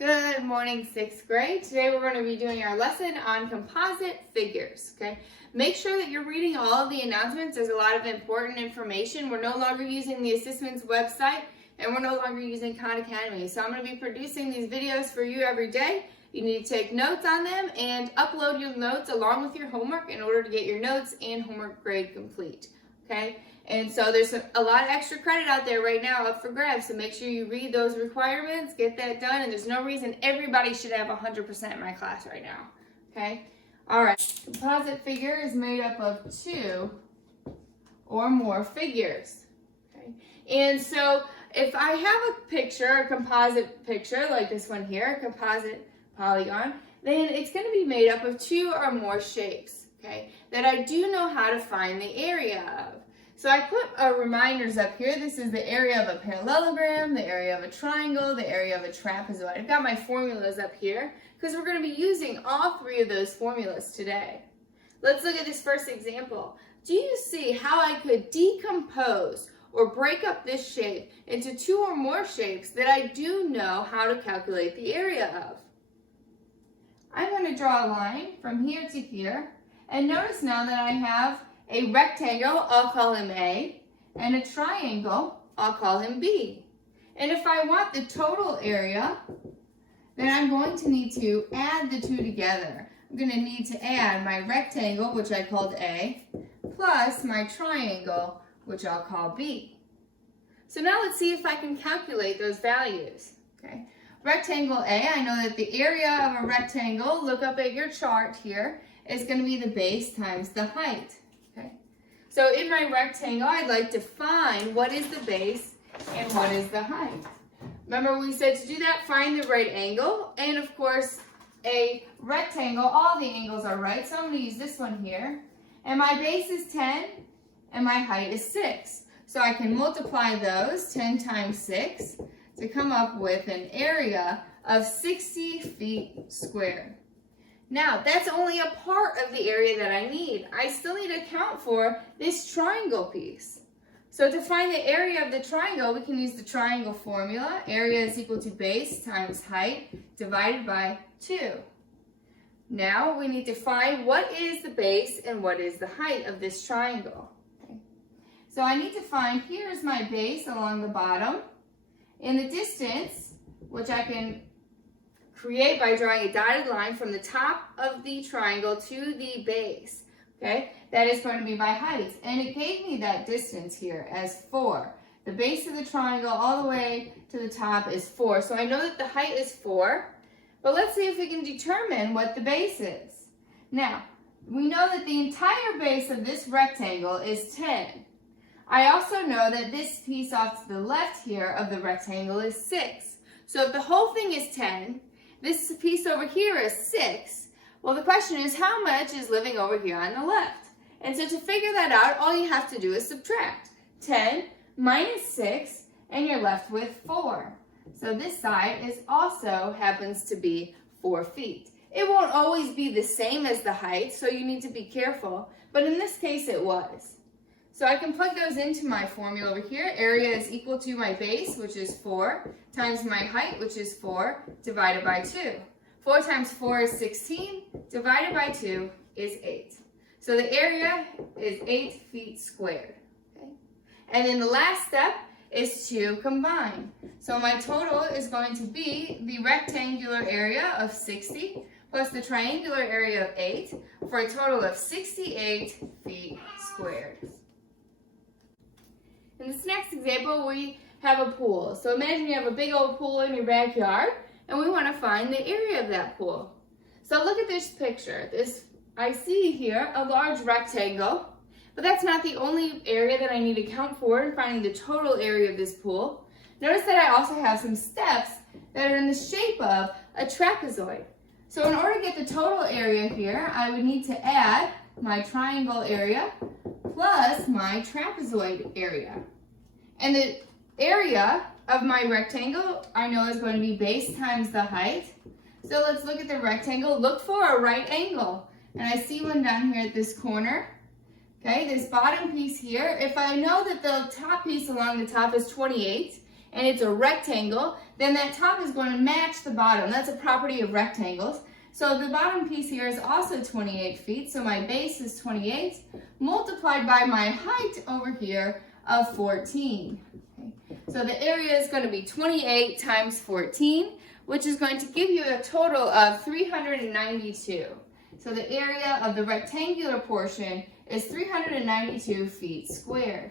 Good morning, 6th grade. Today we're going to be doing our lesson on composite figures, okay? Make sure that you're reading all of the announcements. There's a lot of important information. We're no longer using the Assessments website, and we're no longer using Khan Academy. So I'm going to be producing these videos for you every day. You need to take notes on them and upload your notes along with your homework in order to get your notes and homework grade complete, okay? And so there's a lot of extra credit out there right now up for grabs, so make sure you read those requirements, get that done, and there's no reason everybody should have 100% in my class right now, okay? All right, composite figure is made up of two or more figures, okay? And so if I have a picture, a composite picture like this one here, a composite polygon, then it's going to be made up of two or more shapes, okay, that I do know how to find the area of. So I put reminders up here. This is the area of a parallelogram, the area of a triangle, the area of a trapezoid. I've got my formulas up here because we're going to be using all three of those formulas today. Let's look at this first example. Do you see how I could decompose or break up this shape into two or more shapes that I do know how to calculate the area of? I'm going to draw a line from here to here, and notice now that I have a rectangle, I'll call him A, and a triangle, I'll call him B. And if I want the total area, then I'm going to need to add the two together. I'm going to need to add my rectangle, which I called A, plus my triangle, which I'll call B. So now let's see if I can calculate those values. Okay. Rectangle A, I know that the area of a rectangle, look up at your chart here, is going to be the base times the height. Okay. So in my rectangle, I'd like to find what is the base and what is the height. Remember we said to do that, find the right angle. And of course, a rectangle, all the angles are right. So I'm going to use this one here. And my base is 10 and my height is 6. So I can multiply those, 10 times 6, to come up with an area of 60 feet squared. Now, that's only a part of the area that I need. I still need to account for this triangle piece. So to find the area of the triangle, we can use the triangle formula. Area is equal to base times height divided by 2. Now, we need to find what is the base and what is the height of this triangle. Okay. So I need to find, here's my base along the bottom, and the distance, which I can create by drawing a dotted line from the top of the triangle to the base, okay? That is going to be my height, and it gave me that distance here as 4. The base of the triangle all the way to the top is 4, so I know that the height is 4, but let's see if we can determine what the base is. Now, we know that the entire base of this rectangle is 10. I also know that this piece off to the left here of the rectangle is 6. So if the whole thing is 10, this piece over here is 6. Well, the question is, how much is living over here on the left? And so to figure that out, all you have to do is subtract. 10 minus 6, and you're left with 4. So this side is also happens to be 4 feet. It won't always be the same as the height, so you need to be careful. But in this case, it was. So I can plug those into my formula over here. Area is equal to my base, which is 4, times my height, which is 4, divided by 2. 4 times 4 is 16, divided by 2 is 8. So the area is 8 feet squared. Okay? And then the last step is to combine. So my total is going to be the rectangular area of 60 plus the triangular area of 8 for a total of 68 feet squared. In this next example, we have a pool. So imagine you have a big old pool in your backyard, and we want to find the area of that pool. So look at this picture. I see here a large rectangle, but that's not the only area that I need to count for in finding the total area of this pool. Notice that I also have some steps that are in the shape of a trapezoid. So in order to get the total area here, I would need to add my triangle area plus my trapezoid area. And the area of my rectangle I know is going to be base times the height. So let's look at the rectangle. Look for a right angle. And I see one down here at this corner. Okay, this bottom piece here, if I know that the top piece along the top is 28 and it's a rectangle, then that top is going to match the bottom. That's a property of rectangles. So the bottom piece here is also 28 feet. So my base is 28 multiplied by my height over here of 14. Okay. So the area is going to be 28 times 14, which is going to give you a total of 392. So the area of the rectangular portion is 392 feet squared.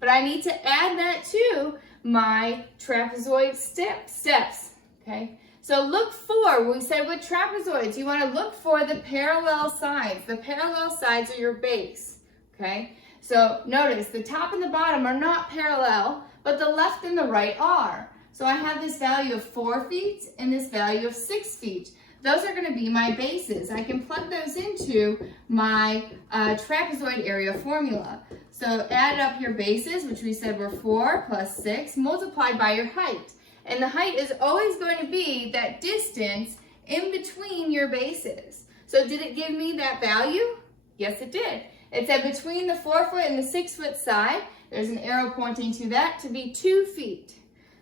But I need to add that to my trapezoid steps, okay? So look for, we said with trapezoids, you want to look for the parallel sides. The parallel sides are your base, okay? So notice the top and the bottom are not parallel, but the left and the right are. So I have this value of 4 feet and this value of 6 feet. Those are going to be my bases. I can plug those into my trapezoid area formula. So add up your bases, which we said were 4 plus 6, multiplied by your height. And the height is always going to be that distance in between your bases. So did it give me that value? Yes, it did. It said between the 4 foot and the 6 foot side, there's an arrow pointing to that, to be 2 feet.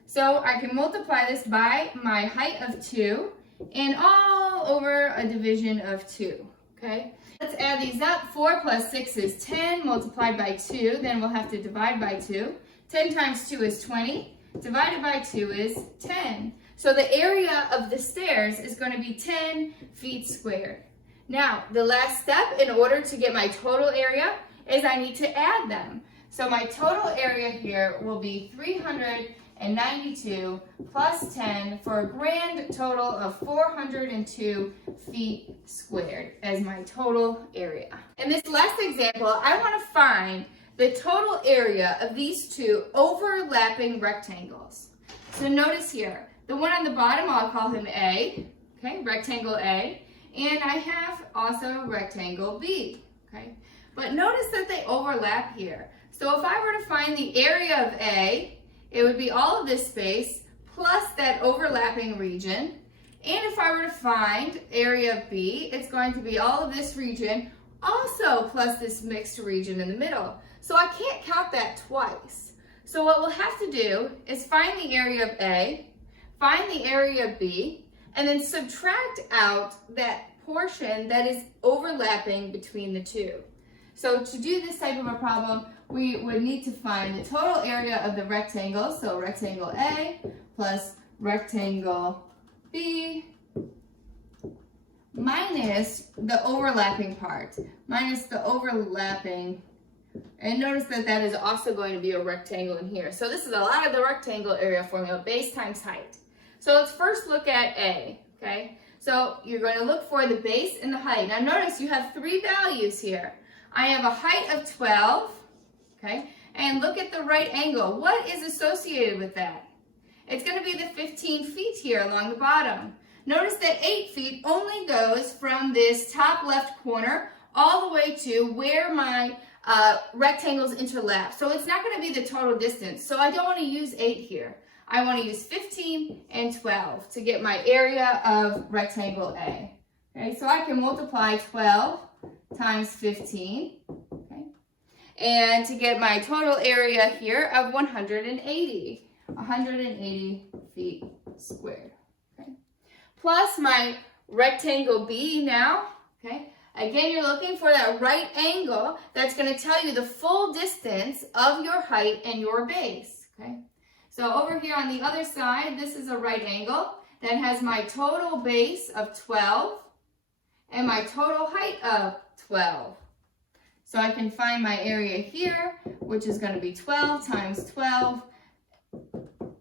So I can multiply this by my height of 2 and all over a division of 2, okay? Let's add these up. 4 plus 6 is 10 multiplied by 2, then we'll have to divide by 2. 10 times 2 is 20. Divided by 2 is 10. So the area of the stairs is going to be 10 feet squared. Now, the last step in order to get my total area is I need to add them. So my total area here will be 392 plus 10 for a grand total of 402 feet squared as my total area. In this last example, I want to find the total area of these two overlapping rectangles. So notice here, the one on the bottom, I'll call him A, okay, rectangle A, and I have also rectangle B, okay? But notice that they overlap here. So if I were to find the area of A, it would be all of this space plus that overlapping region. And if I were to find area of B, it's going to be all of this region also plus this mixed region in the middle. So I can't count that twice. So what we'll have to do is find the area of A, find the area of B, and then subtract out that portion that is overlapping between the two. So to do this type of a problem, we would need to find the total area of the rectangle, so rectangle A plus rectangle B minus the overlapping part, and notice that that is also going to be a rectangle in here. So this is a lot of the rectangle area formula, base times height. So let's first look at A, okay? So you're going to look for the base and the height. Now notice you have 3 values here. I have a height of 12, okay? And look at the right angle. What is associated with that? It's going to be the 15 feet here along the bottom. Notice that 8 feet only goes from this top left corner all the way to where my rectangles interlap. So it's not going to be the total distance. So I don't want to use 8 here. I want to use 15 and 12 to get my area of rectangle A. Okay, so I can multiply 12 times 15. Okay, and to get my total area here of 180 feet squared. Okay, plus my rectangle B now. Okay. Again, you're looking for that right angle that's going to tell you the full distance of your height and your base, okay? So over here on the other side, this is a right angle that has my total base of 12 and my total height of 12. So I can find my area here, which is going to be 12 times 12,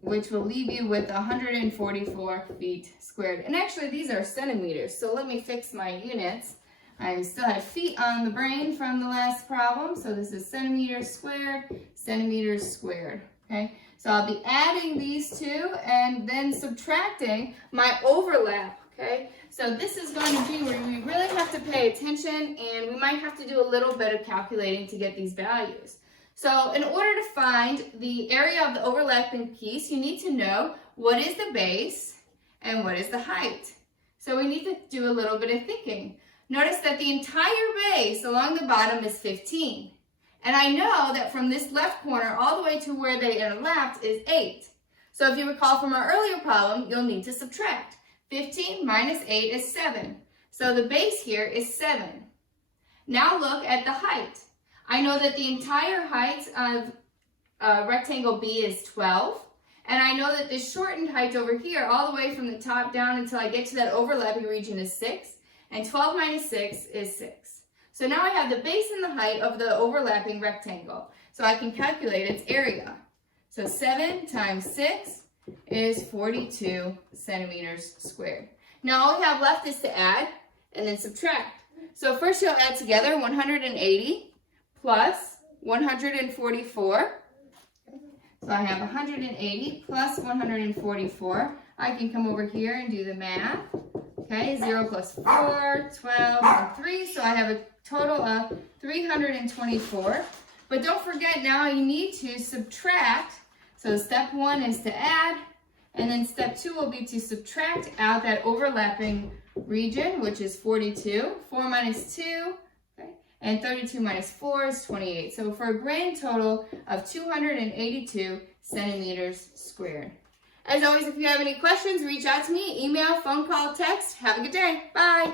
which will leave you with 144 feet squared. And actually, these are centimeters, so let me fix my units. I still have feet on the brain from the last problem, so this is centimeters squared, okay? So I'll be adding these two and then subtracting my overlap, okay? So this is going to be where we really have to pay attention, and we might have to do a little bit of calculating to get these values. So in order to find the area of the overlapping piece, you need to know what is the base and what is the height. So we need to do a little bit of thinking. Notice that the entire base along the bottom is 15. And I know that from this left corner all the way to where they interlapped is 8. So if you recall from our earlier problem, you'll need to subtract. 15 minus 8 is 7. So the base here is 7. Now look at the height. I know that the entire height of rectangle B is 12. And I know that the shortened height over here, all the way from the top down until I get to that overlapping region, is 6. And 12 minus 6 is 6. So now I have the base and the height of the overlapping rectangle. So I can calculate its area. So 7 times 6 is 42 centimeters squared. Now all we have left is to add and then subtract. So first you'll add together 180 plus 144. So I have 180 plus 144. I can come over here and do the math. Okay, 0 plus 4, 12, and 3. So I have a total of 324. But don't forget, now you need to subtract. So step 1 is to add, and then step 2 will be to subtract out that overlapping region, which is 42. 4 minus 2, okay, and 32 minus 4 is 28. So for a grand total of 282 centimeters squared. As always, if you have any questions, reach out to me, email, phone call, text. Have a good day. Bye.